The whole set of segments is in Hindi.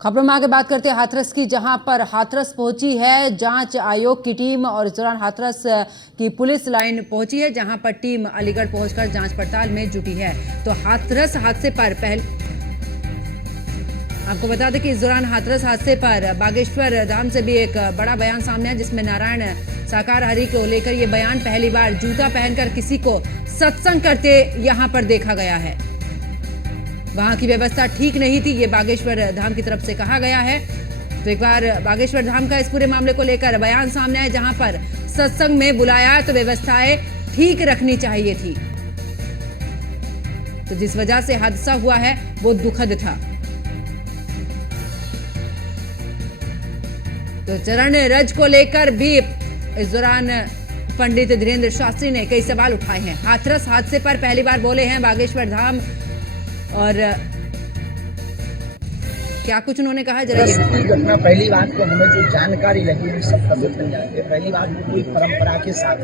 खबरों में आगे बात करते हैं हाथरस की, जहां पर हाथरस पहुंची है जांच आयोग की टीम और इस दौरान हाथरस की पुलिस लाइन पहुंची है, जहां पर टीम अलीगढ़ पहुंचकर जांच पड़ताल में जुटी है। तो हाथरस हादसे पर आपको बता दें कि इस दौरान हाथरस हादसे पर बागेश्वर धाम से भी एक बड़ा बयान सामने है, जिसमें नारायण साकार हरि को लेकर यह बयान पहली बार जूता पहनकर किसी को सत्संग करते यहां पर देखा गया है। वहां की व्यवस्था ठीक नहीं थी, ये बागेश्वर धाम की तरफ से कहा गया है। तो एक बार बागेश्वर धाम का इस पूरे मामले को लेकर बयान सामने आए, जहां पर सत्संग में बुलाया तो व्यवस्थाएं ठीक रखनी चाहिए थी। तो जिस वजह से हादसा हुआ है वो दुखद था। तो चरण रज को लेकर भी इस दौरान पंडित धीरेन्द्र शास्त्री ने कई सवाल उठाए हैं। हाथरस हादसे पर पहली बार बोले हैं बागेश्वर धाम, और क्या कुछ उन्होंने कहा जरा ये घटना। पहली बात तो हमें जो जानकारी लगी हम सब मिल जाते हैं। पहली बात कोई परंपरा के साथ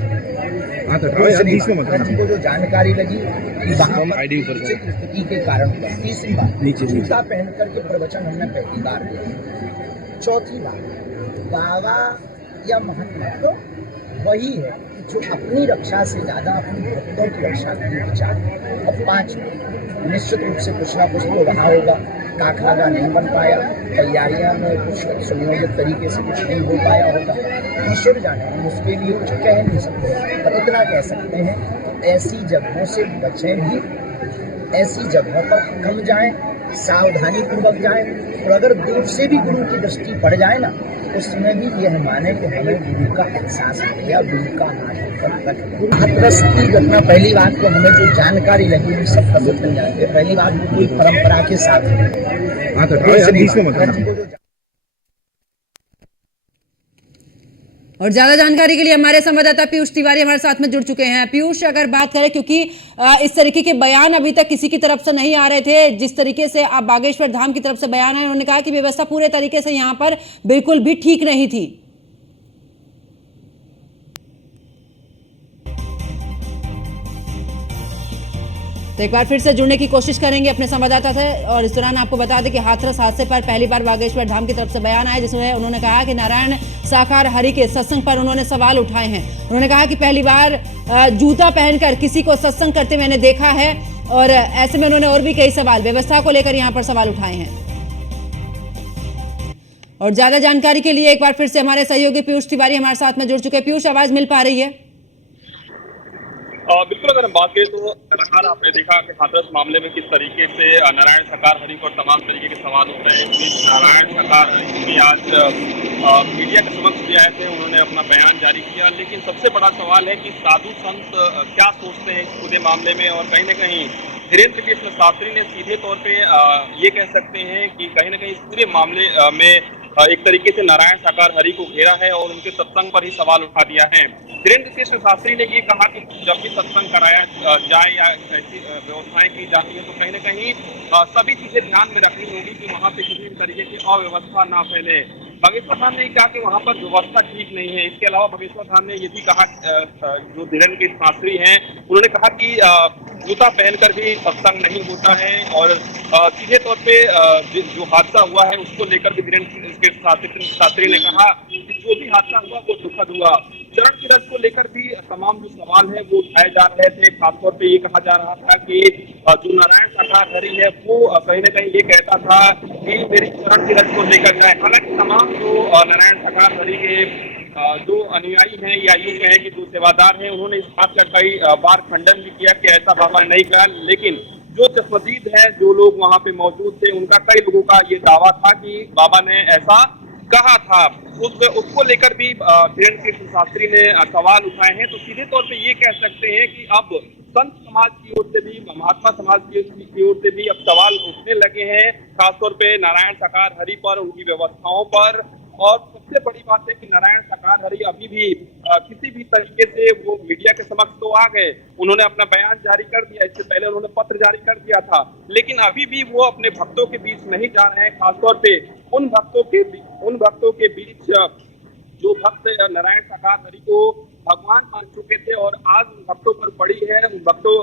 को जो जानकारी लगी कि वहाँ स्थिति के कारण। तीसरी बात जूता पहन करके प्रवचन हमने पहली बार दिया। चौथी बात बाबा या महात्मा तो वही है जो अपनी रक्षा से ज्यादा अपने भक्तों की रक्षा करना चाहते। अब 5 निश्चित रूप से कुछ ना कुछ तो रहा होगा। काखलागा नहीं बन पाया, तैयारियां में कुछ सुनियोजित तरीके से कुछ नहीं हो पाया होगा। ईश्वर जाने, हम उसके लिए कुछ कह नहीं सकते, पर इतना कह सकते हैं ऐसी जगहों से बचें भी, ऐसी जगहों पर कम जाएं, सावधानी पूर्वक जाएं। और अगर दूर से भी गुरु की दृष्टि पड़ जाए ना, उस समय भी यह माने कि हमें गुरु का एहसास हो गया, गुरु का हाथरस की घटना। पहली बात तो हमें जो जानकारी लगी हम सब मिल जाते हैं। पहली बात कोई परंपरा के साथ और ज्यादा जानकारी के लिए हमारे संवाददाता पीयूष तिवारी हमारे साथ में जुड़ चुके हैं। पीयूष, अगर बात करें, क्योंकि इस तरीके के बयान अभी तक किसी की तरफ से नहीं आ रहे थे, जिस तरीके से आप बागेश्वर धाम की तरफ से बयान आए, उन्होंने कहा कि व्यवस्था पूरे तरीके से यहाँ पर बिल्कुल भी ठीक नहीं थी। तो एक बार फिर से जुड़ने की कोशिश करेंगे अपने संवाददाता से, और इस दौरान आपको बता दें कि हाथरस हादसे पर पहली बार बागेश्वर धाम की तरफ से बयान आया, जिसमें उन्होंने कहा कि नारायण साकार हरि के सत्संग पर उन्होंने सवाल उठाए हैं। उन्होंने कहा कि पहली बार जूता पहनकर किसी को सत्संग करते मैंने देखा है, और ऐसे में उन्होंने और भी कई सवाल व्यवस्था को लेकर यहाँ पर सवाल उठाए हैं। और ज्यादा जानकारी के लिए एक बार फिर से हमारे सहयोगी पीयूष तिवारी हमारे साथ में जुड़ चुके हैं। पीयूष, आवाज मिल पा रही है? बिल्कुल, अगर हम बात करें तो लगातार आपने देखा कि हाथरस मामले में किस तरीके से नारायण साकार हरि पर तमाम तरीके के सवाल उठ रहे हैं। नारायण साकार हरि भी आज मीडिया के समक्ष भी आए थे, उन्होंने अपना बयान जारी किया, लेकिन सबसे बड़ा सवाल है कि साधु संत क्या सोचते हैं इस पूरे मामले में। और कहीं ना कहीं धीरेन्द्र कृष्ण शास्त्री ने सीधे तौर पे ये कह सकते हैं कि कहीं ना कहीं इस पूरे मामले में एक तरीके से नारायण साकार हरि को घेरा है और उनके सत्संग पर ही सवाल उठा दिया है। धीरेन्द्र कृष्ण शास्त्री ने ये कहा कि जब भी सत्संग कराया जाए या ऐसी व्यवस्थाएं की जाती है तो कहीं ना कहीं सभी चीजें ध्यान में रखनी होगी कि वहां पे किसी भी तरीके की अव्यवस्था ना फैले। बागेश्वर धाम ने कहा कि वहां पर व्यवस्था ठीक नहीं है। इसके अलावा बागेश्वर धाम ने ये भी कहा, जो धीरेन्द्र कृष्ण शास्त्री हैं उन्होंने कहा कि जूता पहनकर भी सत्संग नहीं होता है, और सीधे तौर पे जो हादसा हुआ है उसको लेकर भी धीरेन्द्र कृष्ण शास्त्री ने कहा कि जो भी हादसा हुआ वो दुखद हुआ। चरण की रथ को लेकर भी तमाम जो सवाल है वो उठाए जा रहे थे। खासतौर पे ये कहा जा रहा था कि जो नारायण साकार हरि है वो कहीं ना कहीं ये कहता था कि मेरी चरण की रथ को लेकर जाए। हालांकि तमाम जो नारायण साकार हरि के जो अनुयायी हैं या यूं कहें कि जो सेवादार हैं, उन्होंने इस बात का कई बार खंडन भी किया कि ऐसा बाबा ने नहीं कहा, लेकिन जो चश्मदीद है, जो लोग वहां पे मौजूद थे, उनका कई लोगों का ये दावा था कि बाबा ने ऐसा कहा था। उसको लेकर भी धीरेन्द्र कृष्ण शास्त्री ने सवाल उठाए हैं। तो सीधे तौर पे ये कह सकते हैं कि अब संत समाज की ओर से भी, महात्मा समाज की ओर से भी अब सवाल उठने लगे हैं, खासतौर पे नारायण साकार हरि पर, उनकी व्यवस्थाओं पर। और सबसे बड़ी बात है कि नारायण साकार हरि अभी भी किसी भी तरीके से वो मीडिया के समक्ष तो आ गए, उन्होंने अपना बयान जारी कर दिया, इससे पहले उन्होंने पत्र जारी कर दिया था, लेकिन अभी भी वो अपने भक्तों के बीच नहीं जा रहे हैं। खासतौर पे उन भक्तों के बीच जो भक्त नारायण साकार हरि को भगवान मान चुके थे और आज उन भक्तों पर पड़ी है, उन भक्तों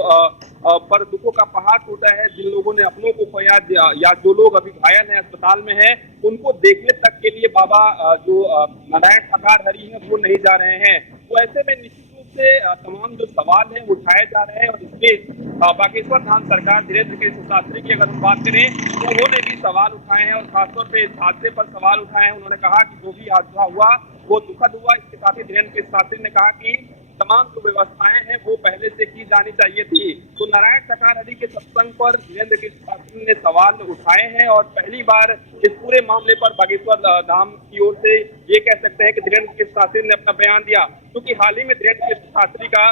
पर दुखों का पहाड़ टूटा है। जिन लोगों ने अपनों को खोया या जो लोग अभी घायल हैं, अस्पताल में हैं, उनको देखने तक के लिए बाबा जो नारायण साकार हरि हैं वो नहीं जा रहे हैं। तो ऐसे में निश्चित रूप से तमाम जो सवाल हैं उठाए जा रहे हैं। और इसमें बागेश्वर धाम सरकार धीरेन्द्र कृष्ण शास्त्री की अगर हम बात करें तो उन्होंने भी सवाल उठाए हैं और खासतौर पर इस हादसे पर सवाल उठाए हैं। उन्होंने कहा कि जो भी हादसा हुआ वो दुखद हुआ। इसके साथ ही धीरेन्द्र कृष्ण शास्त्री ने कहा कि तमाम जो व्यवस्थाएं हैं वो पहले से की जानी चाहिए थी। तो नारायण साकार हरि के सत्संग पर धीरेन्द्र कृष्ण शास्त्री ने सवाल उठाए हैं और पहली बार इस पूरे मामले पर बागेश्वर धाम की ओर से ये कह सकते हैं कि धीरेन्द्र कृष्ण शास्त्री ने अपना बयान दिया, क्योंकि हाल ही में धीरेन्द्र कृष्ण शास्त्री का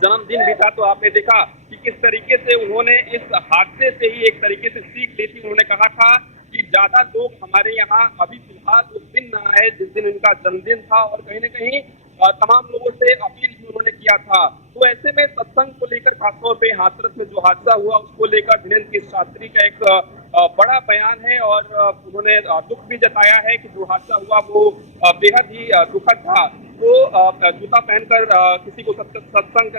जन्मदिन भी था। तो आपने देखा कि किस तरीके से उन्होंने इस हादसे से ही एक तरीके से सीख ली थी। उन्होंने कहा था कि ज्यादा लोग हमारे यहाँ अभी फिलहाल उस दिन न आए जिस दिन उनका जन्मदिन था, और कहीं न कहीं तमाम लोगों से अपील भी उन्होंने किया था। तो ऐसे में सत्संग को लेकर खासतौर पे हाथरस में जो हादसा हुआ उसको लेकर धीरेन्द्र कृष्ण शास्त्री का एक बड़ा बयान है और उन्होंने दुख भी जताया है कि जो हादसा हुआ वो बेहद ही दुखद था। तो जूता पहनकर किसी को सत्संग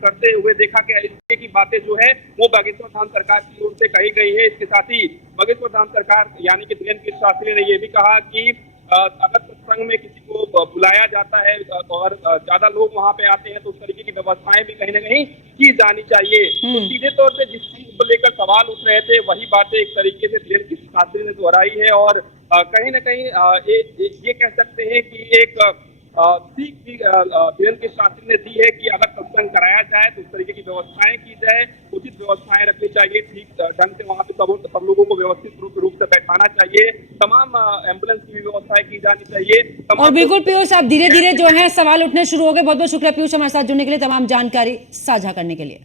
करते हुए देखा गया, इसके की बातें जो है वो बागेश्वर धाम सरकार की ओर से कही गई है। इसके साथ ही बागेश्वर धाम सरकार यानी कि धीरेन्द्र कृष्ण शास्त्री ने ये भी कहा कि अगर सत्संग में किसी को बुलाया जाता है और ज्यादा लोग वहां पे आते हैं तो उस तरीके की व्यवस्थाएं भी कहीं न कहीं की जानी चाहिए। तो सीधे तौर पे जिस चीज को लेकर सवाल उठ रहे थे वही बातें एक तरीके से धीरेन्द्र कृष्ण शास्त्री ने दोहराई है और कहीं न कहीं ये कह सकते हैं कि एक सीख भी धीरेन्द्र कृष्ण शास्त्री ने दी है कि अगर सत्संग कराया जाए तो उस तरीके की व्यवस्थाएं की जाए, उचित व्यवस्थाएं रखनी चाहिए, ठीक ढंग से वहां पे सब लोगों को व्यवस्थित रूप से बैठाना चाहिए, तमाम एम्बुलेंस की भी व्यवस्थाएं की जानी चाहिए। और बिल्कुल पीयूष, आप धीरे धीरे जो है सवाल उठने शुरू हो गए। बहुत बहुत शुक्रिया पीयूष हमारे साथ जुड़ने के लिए, तमाम जानकारी साझा करने के लिए।